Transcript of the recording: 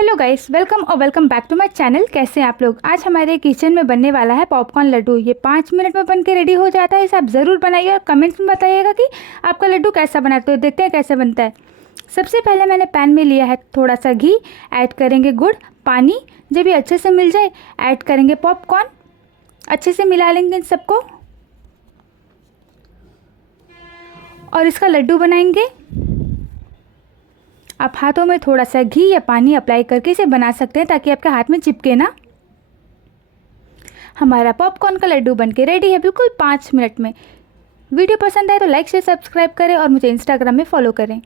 Hello guys, welcome back to my channel. कैसे हैं आप लोग। आज हमारे किचन में बनने वाला है पॉपकॉर्न लड्डू। ये 5 मिनट में बन के रेडी हो जाता है। इसे आप ज़रूर बनाइए और कमेंट्स में बताइएगा कि आपका लड्डू कैसा बना। तो देखते हैं कैसे बनता है। सबसे पहले मैंने पैन में लिया है थोड़ा सा घी, ऐड करेंगे गुड़, पानी। जब ये अच्छे से मिल जाए ऐड करेंगे पॉपकॉर्न। अच्छे से मिला लेंगे इन सबको और इसका लड्डू बनाएंगे। आप हाथों में थोड़ा सा घी या पानी अप्लाई करके इसे बना सकते हैं ताकि आपके हाथ में चिपके ना। हमारा पॉपकॉर्न का लड्डू बनके रेडी है बिल्कुल 5 मिनट में। वीडियो पसंद आए तो लाइक शेयर सब्सक्राइब करें और मुझे इंस्टाग्राम में फॉलो करें।